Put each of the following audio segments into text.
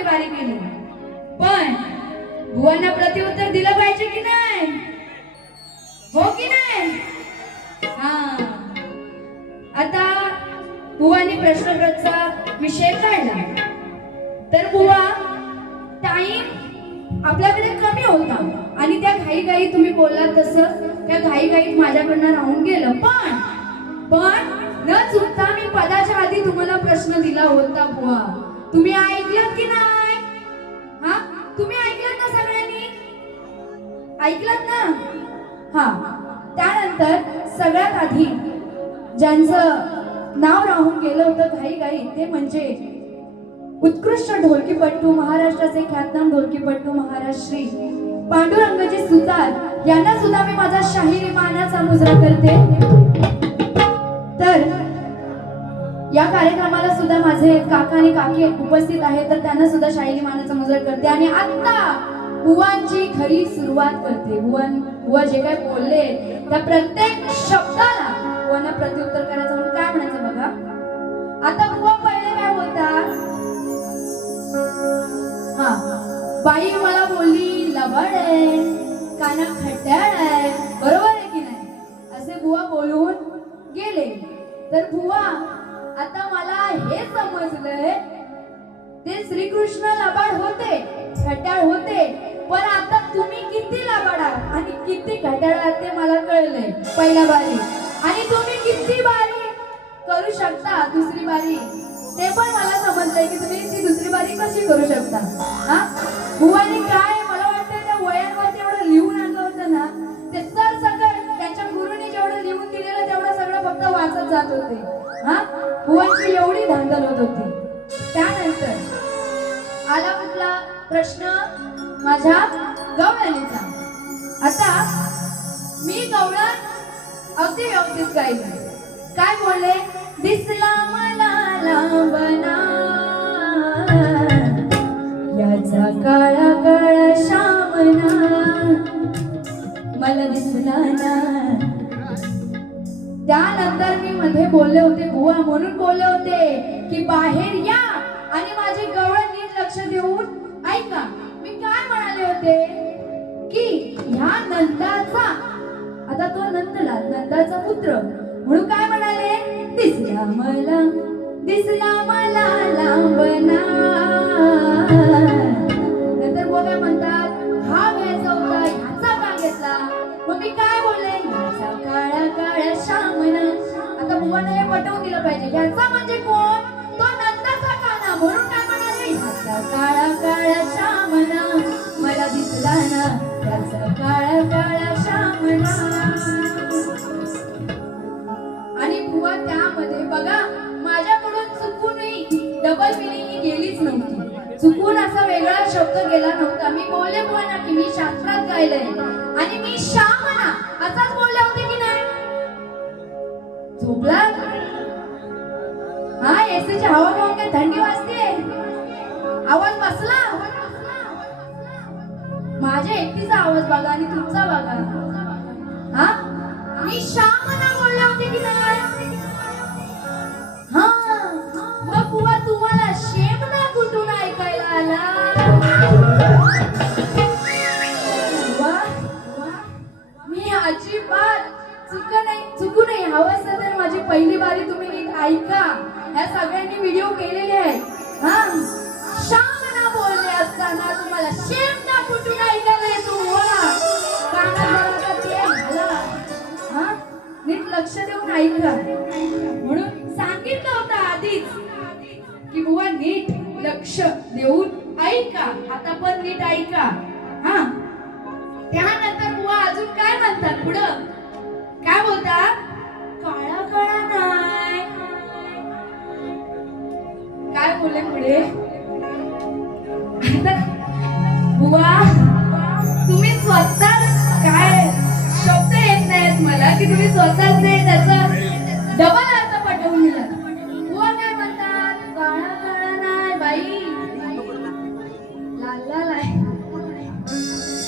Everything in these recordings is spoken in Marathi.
माझी बारी केली, पण बुवांना प्रत्युत्तर दिलं पाहिजे की नाही? हो की नाही? हा, आता बुवांनी प्रश्नोत्तराचा विषय काढला, तर बुवा टाइम आपल्याकडे कमी होता आणि त्या घाई तुम्ही बोललात तसं त्या घाईत माझ्याकडनं राहून गेलं, पण न चुकता मी पदाच्या आधी तुम्हाला प्रश्न दिला होता बुवा. तुम्ही ऐकलात की नाही? हा, तुम्ही ऐकलात ना? सगळ्यांनी ऐकलात ना? हा, त्यानंतर सगळ्यात आधी ज्यांचं नाव राहून गेलं होतं घाई ते म्हणजे उत्कृष्ट ढोलकीपट्टू, महाराष्ट्राचे ख्यातनाम ढोलकीपट्टू महाराज श्री पांडुरंगजी सुतार यांना सुद्धा मी माझा शाहिरी मानाचा मुजरा करते. तर या कार्यक्रमाला सुद्धा माझे काका आणि काकी उपस्थित आहेत, तर त्यांना सुद्धा शाहिरी मानाचा मुजरा करते. आणि आता बुवांची खरी सुरुवात करते. बुवा जे काय बोलले त्या प्रत्येक शब्दाला बुवांना प्रत्युत्तर करायचं. म्हणून काय म्हणायचं बघा. आता बुवा पहिले काय बोलतात? हा, बाई मला बोलली लबाड आहे, काना खट्याळ आहे, बरोबर आहे की नाही? असे बुवा बोलून गेले. तर बुवा आता मला हे समजलंय ते श्रीकृष्ण लबाड होते, खट्याळ होते, पण आता तुम्ही किती लबाड आहात आणि किती खट्याळ आहात ते मला कळलंय पहिल्या बारी. आणि तुम्ही किती बारी करू शकता दुसरी बारी ते पण मला समजलंय की तुम्ही ती दुसरी बारी कशी करू शकता. हा, बुवानी काय मला वाटतं त्या वयांवरती एवढं लिहून आणलं होतं ना, ते सरसकट त्यांच्या गुरुने जेवढं लिहून दिलेलं तेवढं सगळं फक्त वाचत जात होते. हा, बुवांची एवढी धांदल होत होती. त्यानंतर आला कुठला प्रश्न? माझ्या गवळणीचा. आता मी गवळण अगदी व्यवस्थित गायले. काय बोलले? दिसला मला लांबना याचा काळा काळा श्यामना, मला दिसला ना. त्यानंतर मी मध्ये बोलले होते बुवा, म्हणून बोलले होते की बाहेर या आणि माझी गवळण नीट लक्ष देऊन ऐका. मी काय म्हणाले होते की ह्या नंदाचा, आता तो नंदाचा पुत्र, म्हणून काय म्हणाले? दिसला मला लांबना. नंतर बुवा काय म्हणतात? हा घ्यायचा होता, ह्याचा का घेतला? मग मी काय बोलले? ह्याचा काळा काळा श्यामना. आता बुवाने हे पटवून दिलं पाहिजे. ह्याचा म्हणजे कोण? तो नंदाचा काना. म्हणून काय म्हणाले? ह्याचा काळा काळा श्यामना, मला दिसला ना त्याचा काळा काळा श्यामना. आणि बुवा त्यामध्ये बघा माझ्याकडून चुकूनही डबल मिनिंग गेलीच नव्हती. चुकून असा वेगळा शब्द गेला नव्हता. मी बोलले बुवा ना की मी शास्त्रात गायलंय आणि मी श्यामना असाच बोलले होते की नाही? झोपला? हा, एसीची हवा खाऊन काय थंडी वाजते? आवाज बसला? माझ्या एकटीचा आवाज बघा आणि तुमचा बघा. हा, मी श्यामना बोलले होते की नाही? हा, मग बुवा तुम्हाला शेमना कुठून ऐकायला आला? मी अजिबात चुकू नाही हवं तर माझी पहिली बारी तुम्ही नीट ऐका. ह्या सगळ्यांनी व्हिडिओ केलेले आहेत. हा, श्यामना बोलले असताना तुम्हाला शेमना कुठून ऐकायला येतो? बोला, कानात ते घाला. हा, नीट लक्ष देऊन ऐका. म्हणून सांगितलं होतं आधीच की बुवा नीट लक्ष देऊन ऐका. आता पण नीट ऐका. हा, त्यानंतर बुवा अजून काय म्हणतात? पुढं काय बोलतात? काळा काळा नाही. काय बोलले पुढे? बुवा तुम्ही स्वतः काय शब्द येत नाहीत मला की तुम्ही स्वतःच नाही त्याचा डबल अर्थ पटवून दिला. बुवा काय म्हणतात? काळा काळा नाही बाई, लाल लाल आहे.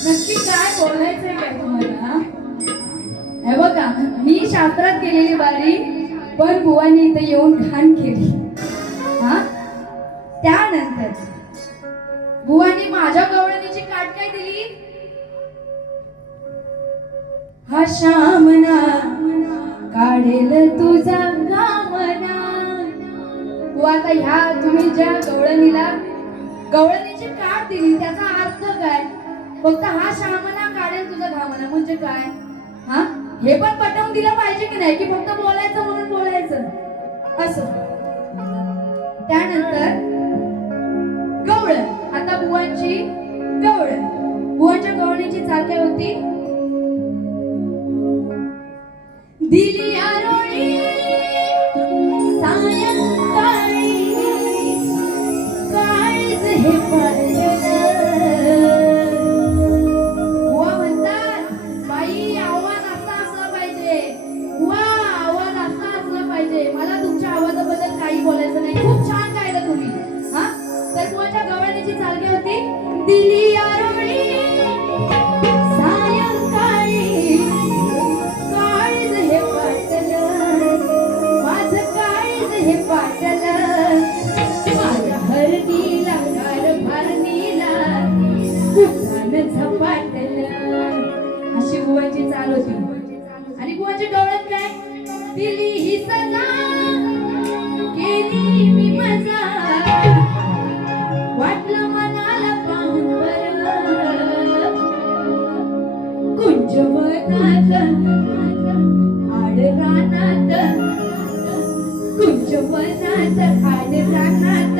नक्की काय बोलायचंय काय तुम्हाला? हे बघा, मी शास्त्रात केलेली बारी, पण बुवानी इथे येऊन घाण केली. हा, त्यानंतर बुवांनी माझ्या गवळणीची काट काय दिली? हा श्यामना काढेल तुझा घामना. बुवा आता ह्या तुम्ही ज्या गवळणीची काट दिली त्याचा अर्थ काय? फक्त हा श्यामना काढेल तुझा घामना म्हणजे काय? हा हे पण पटवून दिलं पाहिजे की नाही, की फक्त बोलायचं म्हणून बोलायचं असं. त्यानंतर गवळण. आता बुवांची गवळण. बुवांच्या गवळणीची चाल काय होती? दिली आरोळी सायंकाळी काळीज हे पाडलं. बुवा म्हणतात बाई आवाज असा असला पाहिजे, बुवा आवाज असा असला पाहिजे. मला तुमच्या आवाजाबद्दल काही बोलायचं नाही, खूप छान गायलं तुम्ही. हा तर बुवाच्या गवळणीची चाल काय होती? दिली आरोळी सायंकाळी काळीज हे पाटलं, माझं काळीज हे पाटलं, माझ्या हरणीला कारभारणीला कुठानं झपाटलं. अशी बुवांची चाल होती. आणि बुवांची गवळण काय? दिली ही सजा केली मी मजा, वाटलं मनाला पाहून बरं, कुंजवनात आड रानात, कुंजवनात आड रानात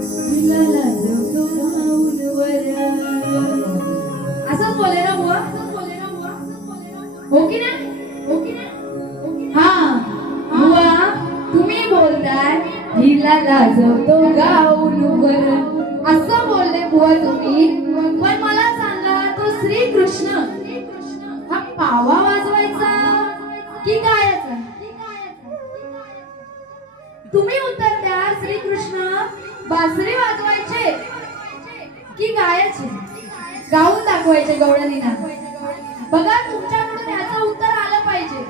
फुलाला जाऊनवर. असंच बोले ना बुवा? हो की नाही? हा बुवा तुम्ही बोलताय हिला लाजवतो गाऊनवर असं बोलले बुवा तुम्ही. पण मला सांगा तो श्रीकृष्ण हा पावा वाजवायचा की गायचा? तुम्ही उत्तर द्या. श्रीकृष्ण बासरी वाजवायचे की गायचे? गाऊन दाखवायचे गवळणीला. बघा तुमच्याकडून याचं उत्तर आलं पाहिजे.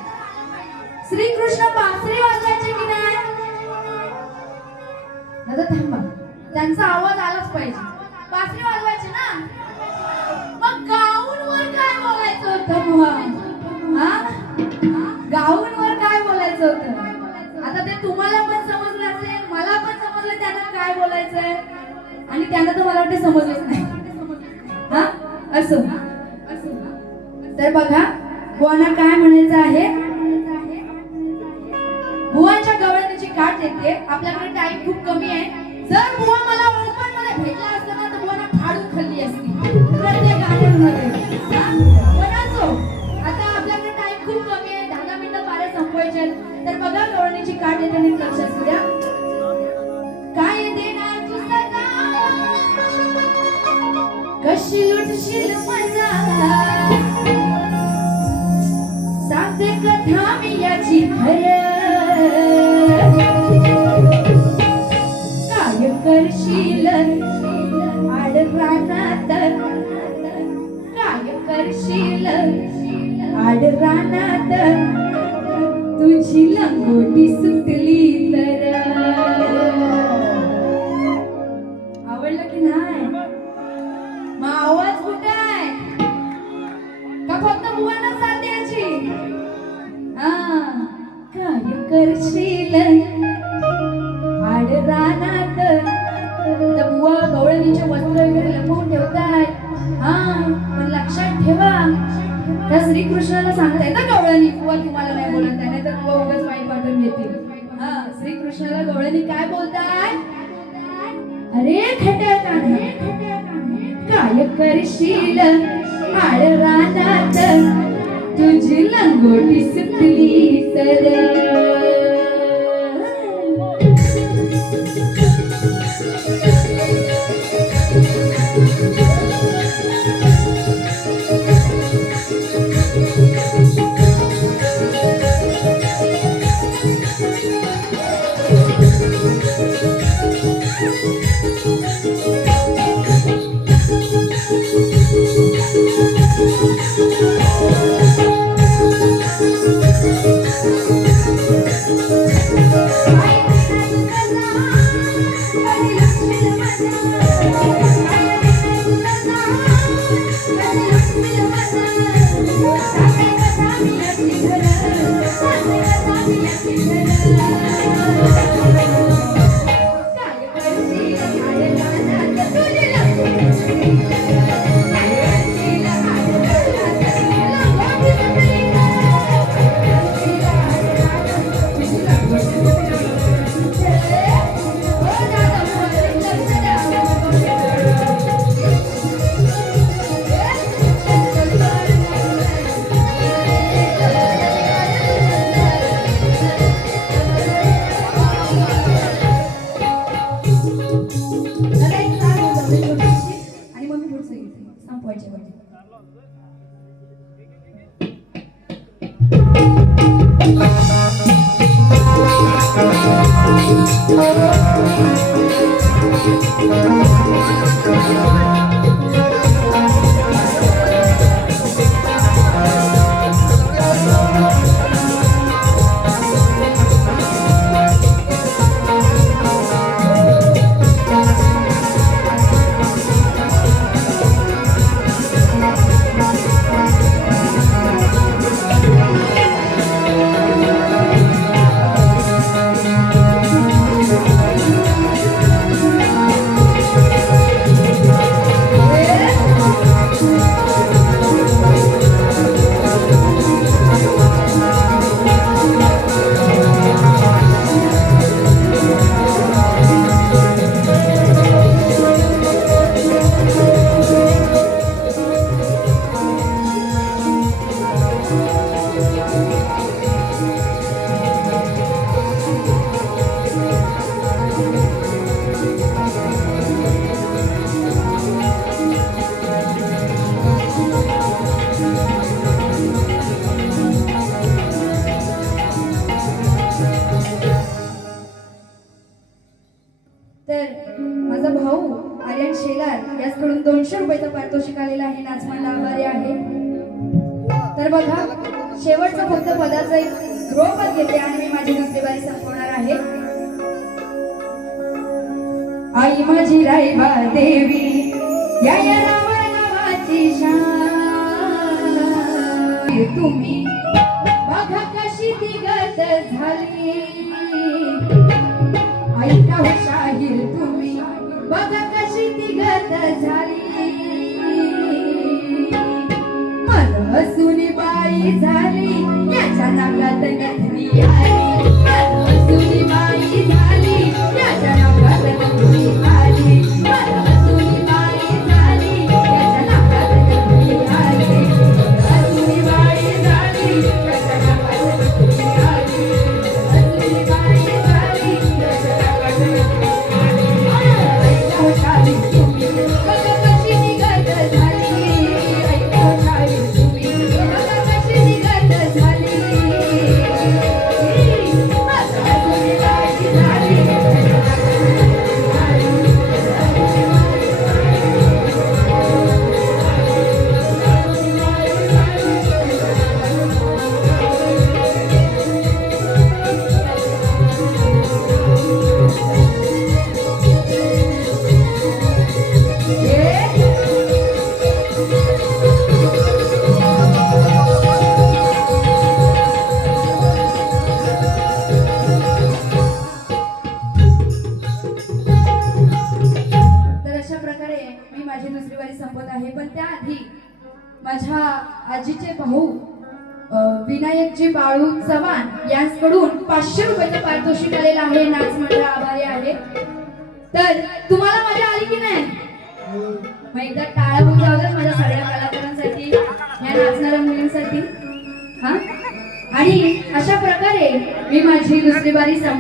श्रीकृष्ण बासरी वाजवायचे की नाही? दादा थांबा, त्यांचा आवाज आलाच पाहिजे. बासरी वाजवायची ना, मग गाऊनवर काय बोलायचं होतं बुवा? हा गाऊनवर काय बोलायचं होतं? आता ते तुम्हाला पण समजलं असेल, मला पण समजलं त्यांना काय बोलायचंय, आणि त्यांना तर मला वाटतं समजलंच नाही. हा असं. तर बघा बुवांना काय म्हणायचं आहे. बुवांच्या गवळणीची काट येते. आपल्याकडे टाइम खूप कमी आहे. जर बुवा मला ओपन मध्ये भेटला असता ना तर बुवांना फाडून खाल्ली असती प्रत्येक गाण्यामध्ये. पण असो, आता आपल्याकडे टाइम खूप कमी आहे, 10 मिनिटं पारे संपवायचे. तर बघा गवळणीची काट येते, नीट लक्षात द्या. काय देणार तू सदा, कशी लुटशील मजा, सांगते कथा मी याची खरं, काय करशील आड रानात, काय करशील आड रानात, तुझी लंगोटी सुटली तर. आवडलं की नाही? मग आवाज कुठे आहे? का फक्त बुवांना साथ द्यायची? काय करशील आड रानात. तर बुवा गवळणीचे वस्त्र वगैरे लपवून ठेवताय. पण लक्षात ठेवा, त्या श्रीकृष्णाला सांगताय ना गवळणी बुवा तुम्हाला नाही बोलत आहे, नाही तर बुवा उगाच वाईट वाटून घेतील. श्रीकृष्णाला गवळणी काय बोलताय? अरे खट्या कान्हा, काय करशील आड रानात, तुझी लंगोटी सुटली तर. तर माझा भाऊ आर्यन शेलार याचकडून 200 रुपयाचं पारितोषिक आलेलं आहे. नाचमंडळ आभारी आहे. तर बघा, शेवटचं फक्त पदाचं एक ध्रुवपद घेते आणि मी माझी दुसरी बारी संपवणार आहे. आई माझी रायबा देवी या या राम नावाची शान, तुम्ही बघा कशी ती गत झाली. ऐका हो शाहीर तुम्ही बघा कशी ती गत झाली. मन हसून बाई झाली याच्या नाकात नथनी आली. मन हसून बाई झाली याच्या नाकात नथनी आली. मन हसून बाई झाली याच्या नाकात नथनी आली. हसून बाई झाली याच्या नाकात नथनी आली. हसून बाई झाली याच्या नाकात नथनी आली. ऐका हो शाहीर तुम्ही बघा कशी ती गत झाली. ऐका हो शाहीर तुम्ही बघा कशी ती गत झाली. हसून बाई झाली याच्या तर अशा प्रकारे मी माझी दुसरी वारी संपत आहे. पण त्याआधी माझ्या आजीचे भाऊ विनायकजी बाळू चव्हाण यांच्याकडून 500 रुपयाचं पारितोषिक आलेलं आहे. नाच मंडळ आभारी आहे. तर तुम्हाला मजा आली की नाही? मग एकदा टाळ्या होऊन जाऊ द्या माझ्या सगळ्या कलाकारांसाठी, या नाचणाऱ्या मुलींसाठी. हा, आणि अशा प्रकारे मी माझी दुसरी बारी